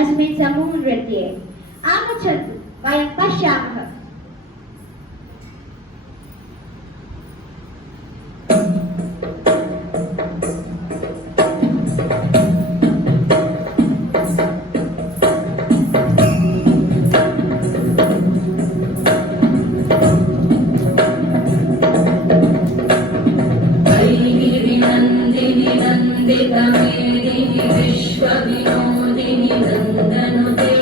अस्मिन् समूहनृत्ये आगच्छन्तु वयं पश्यामः। नन्दितमेदिनि विश्वविनोदिनि नन्दनुते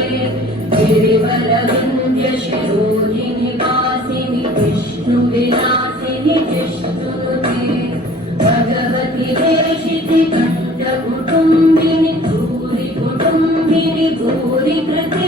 गिरिवरविन्द्यशिरोधिनि वासिनि विष्णुविलासिनि जिष्णुनुते भगवति देशिति कण्ठकुटुम्बिनि भूरि कुटुम्बिनि भूरि कृते